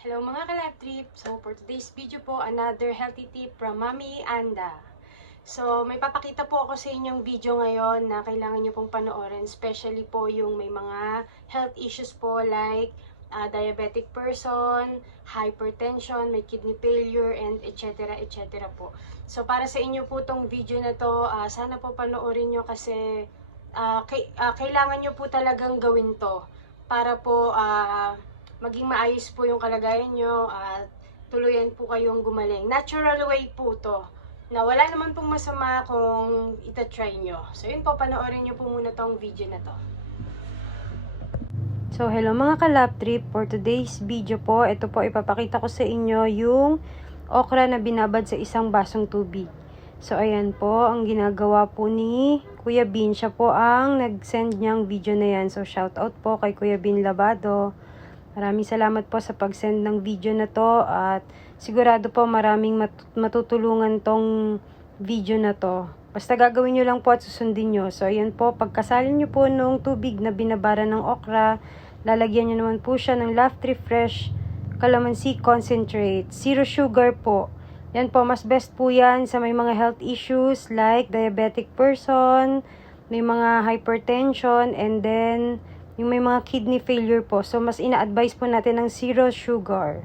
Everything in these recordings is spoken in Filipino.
Hello mga ka-lab trip! So for today's video po, another healthy tip from Mami Anda. So may papakita po ako sa inyong video ngayon na kailangan nyo pong panoorin, especially po yung may mga health issues po like diabetic person, hypertension, may kidney failure, and etc. etc. po. So para sa inyo po tong video na to, sana po panoorin nyo kasi kailangan nyo po talagang gawin to para po maging maayos po yung kalagayan nyo at tuluyan po kayong gumaling. Natural way po to na wala naman pong masama kung itatry nyo. So yun po, panoorin nyo po muna tong video na to. So hello mga ka-lab trip, for today's video po, ito po ipapakita ko sa inyo yung okra na binabad sa isang basong tubig. So ayan po, ang ginagawa po ni Kuya Bin, siya po ang nag-send niyang video na yan. So shout out po kay Kuya Bin Labado. Maraming salamat po sa pag-send ng video na to at sigurado po maraming matutulungan tong video na to. Basta gagawin nyo lang po at susundin nyo. So ayan po, pagkasalin nyo po nung tubig na binabara ng okra, lalagyan nyo naman po siya ng Laftree Fresh Calamansi Concentrate. Zero sugar po. Yan po, mas best po yan sa may mga health issues like diabetic person, may mga hypertension, and then yung may mga kidney failure po. So, mas ina-advise po natin ng zero sugar.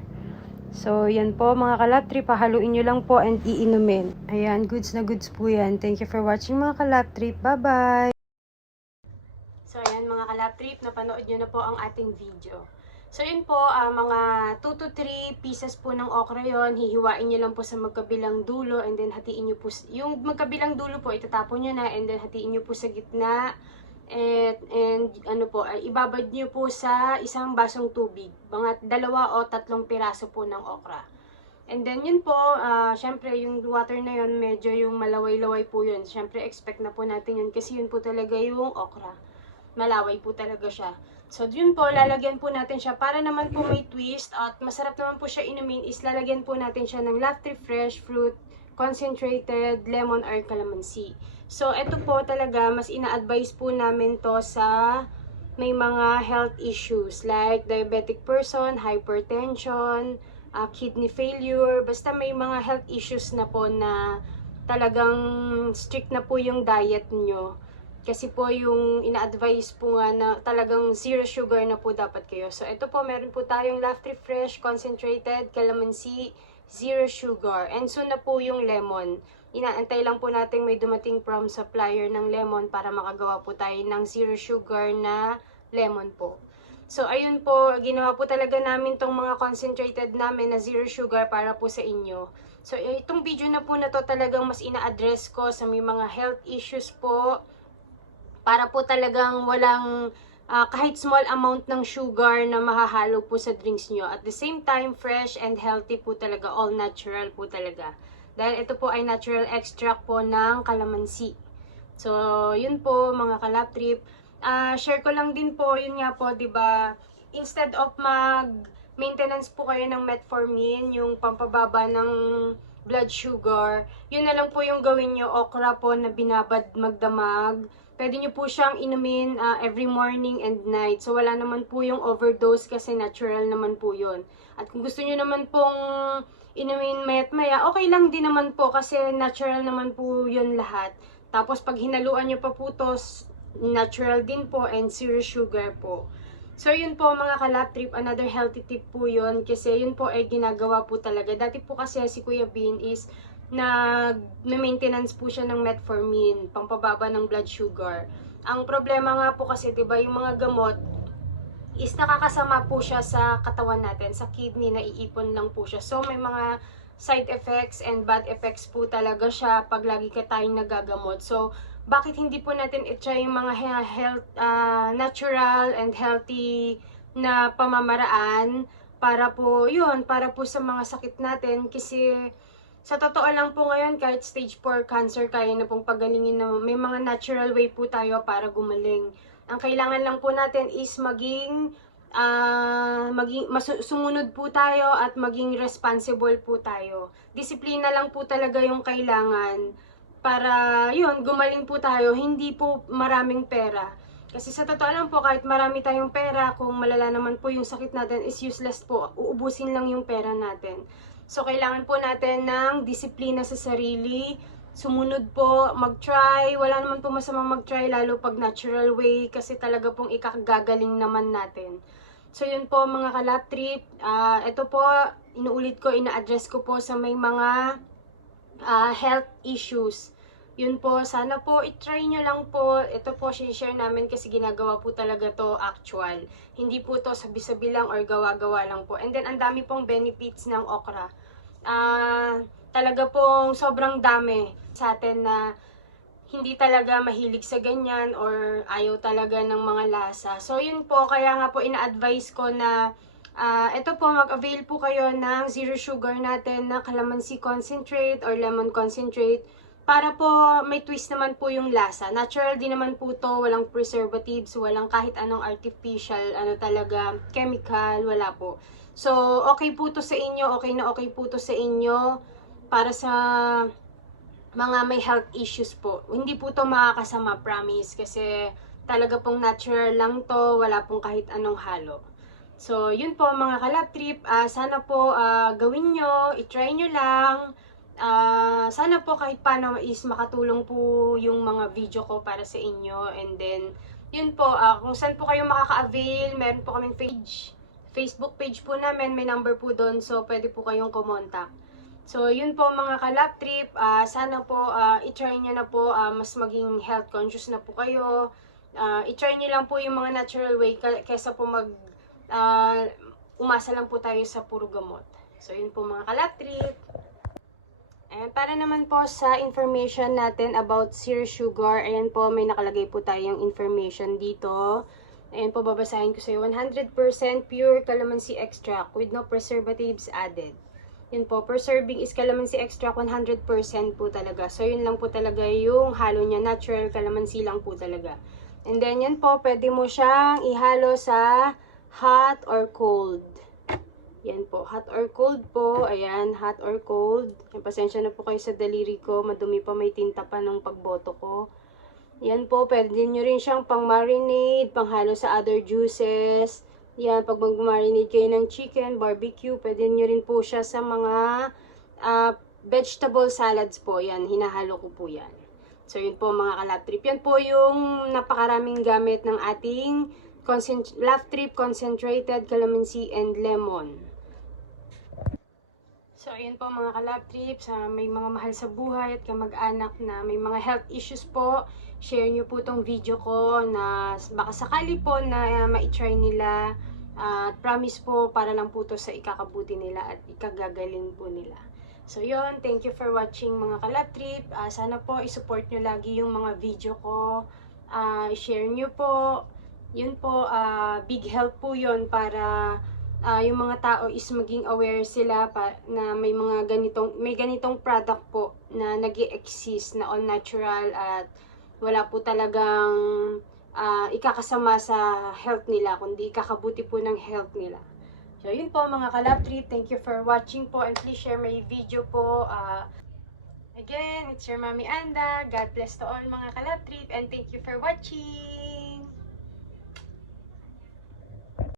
So, yan po mga ka-lab trip. Pahaluin nyo lang po and iinumin. Ayan, goods na goods po yan. Thank you for watching mga ka-lab trip. Bye-bye! So ayan mga ka-lab trip, napanood nyo na po ang ating video. So yun po, mga 2 to 3 pieces po ng okra yon, hihiwain nyo lang po sa magkabilang dulo and then hatiin nyo po, yung magkabilang dulo po, itatapon nyo na and then hatiin nyo po sa gitna. And ano po, ibabad nyo po sa isang basong tubig, mga 2 o 3 piraso po ng okra. And then yun po, syempre yung water na yun, medyo yung malaway-laway po yun. Syempre expect na po natin yun kasi yun po talaga yung okra. Malaway po talaga siya. So yun po, lalagyan po natin siya para naman po may twist at masarap naman po siya inumin is lalagyan po natin siya ng Laftree Fresh Fruit Concentrated Lemon or Calamansi. So, ito po talaga, mas ina-advise po namin to sa may mga health issues like diabetic person, hypertension, kidney failure, basta may mga health issues na po na talagang strict na po yung diet nyo. Kasi po yung ina-advise po nga na talagang zero sugar na po dapat kayo. So, ito po, meron po tayong Laftree Fresh Concentrated Calamansi Zero Sugar. And soon na po yung lemon. Inaantay lang po natin may dumating from supplier ng lemon para makagawa po tayo ng zero sugar na lemon po. So, ayun po, ginawa po talaga namin tong mga concentrated namin na zero sugar para po sa inyo. So, itong video na po na to talagang mas ina-address ko sa may mga health issues po para po talagang walang kahit small amount ng sugar na mahahalo po sa drinks nyo. At the same time, fresh and healthy po talaga, all natural po talaga. Dahil ito po ay natural extract po ng calamansi. So, yun po mga ka-lab trip. Share ko lang din po, yun nga po, 'di ba? Instead of mag-maintenance po kayo ng metformin, yung pampababa ng blood sugar, yun na lang po yung gawin nyo, okra po na binabad magdamag. Pwede nyo po siyang inumin every morning and night. So, wala naman po yung overdose kasi natural naman po yun. At kung gusto nyo naman pong inumin mayat maya, okay lang din naman po kasi natural naman po yun lahat. Tapos, pag hinaluan nyo pa po to, natural din po and zero sugar po. So, yun po mga ka-lab trip, another healthy tip po yun kasi yun po ay ginagawa po talaga. Dati po kasi si Kuya Bin is nag-maintenance po siya ng metformin, pampababa ng blood sugar. Ang problema nga po kasi, 'di ba, yung mga gamot is nakakasama po siya sa katawan natin, sa kidney, naiipon lang po siya. So, may mga side effects and bad effects po talaga siya pag lagi ka tayong nagagamot. So, bakit hindi po natin i-try yung mga natural and healthy na pamamaraan para po, yun, para po sa mga sakit natin kasi sa totoo lang po ngayon, kahit stage 4 cancer, kaya na pong pagalingin na may mga natural way po tayo para gumaling. Ang kailangan lang po natin is sumunod po tayo at maging responsible po tayo. Disiplina lang po talaga yung kailangan para, yun, gumaling po tayo. Hindi po maraming pera. Kasi sa totoo lang po, kahit marami tayong pera, kung malala naman po yung sakit natin is useless po. Uubusin lang yung pera natin. So, kailangan po natin ng disiplina sa sarili. Sumunod po, mag-try. Wala naman po masamang mag-try, lalo pag natural way, kasi talaga pong ikakagagaling naman natin. So, yun po mga kalap trip. Ito po, inuulit ko, ina-address ko po sa may mga health issues. Yun po, sana po i-try nyo lang po. Ito po, share namin kasi ginagawa po talaga to actual. Hindi po to sabi-sabi lang or gawa-gawa lang po. And then, ang dami pong benefits ng okra. Talaga pong sobrang dami sa atin na hindi talaga mahilig sa ganyan or ayaw talaga ng mga lasa. So, yun po, kaya nga po ina-advise ko na ito po, mag-avail po kayo ng zero sugar natin na calamansi concentrate or lemon concentrate para po may twist naman po yung lasa. Natural din naman po to, walang preservatives, walang kahit anong artificial, talaga, chemical, wala po. So, okay po to sa inyo, okay po to sa inyo para sa mga may health issues po. Hindi po to makakasama, promise, kasi talaga pong natural lang to, wala pong kahit anong halo. So, yun po mga kalab trip. Sana po gawin nyo, itry nyo lang. Sana po kahit paano is makatulong po yung mga video ko para sa inyo. And then, yun po, kung saan po kayo makaka-avail, meron po kaming page. Facebook page po namin, may number po doon. So, pwede po kayong kumontak. So, yun po mga kalab trip. Sana po, itry nyo na po, mas maging health conscious na po kayo. Itry nyo lang po yung mga natural way kaysa po umasa lang po tayo sa puro gamot. So, yun po mga kalab trip. And para naman po sa information natin about zero sugar, ayan po, may nakalagay po tayong information dito. Ayan po, babasahin ko sa'yo. 100% pure calamansi extract with no preservatives added. Yun po, per serving is calamansi extract 100% po talaga. So, yun lang po talaga yung halo niya. Natural calamansi lang po talaga. And then, yan po, pwede mo siyang ihalo sa hot or cold. Yan po, hot or cold po. Ayan, hot or cold. Pasensya na po kayo sa daliri ko. Madumi pa, may tinta pa ng pagboto ko. Yan po, pwede nyo rin siyang pang-marinate, panghalo sa other juices. Yan, pag mag-marinate kayo ng chicken, barbecue, pwede nyo rin po siya sa mga vegetable salads po. Yan, hinahalo ko po yan. So, yun po mga kalab trip. Yan po yung napakaraming gamit ng ating Love Trip Concentrated Calamansi and Lemon. So, ayun po mga kalab trips, may mga mahal sa buhay at kamag-anak na may mga health issues po. Share nyo po tong video ko na baka sakali po na ma-try nila. Promise po, para lang po to sa ikakabuti nila at ikagagaling po nila. So, yun. Thank you for watching mga kalab trip. Sana po isupport nyo lagi yung mga video ko. Share nyo po. Yun po, big help po yun para yung mga tao is maging aware sila na may ganitong product po na nag-i-exist na all natural at wala po talagang ikakasama sa health nila, kundi ikakabuti po ng health nila. So yun po mga kalab trip, thank you for watching po and please share my video po. Again, it's your Mami Anda. God bless to all mga kalab trip and thank you for watching.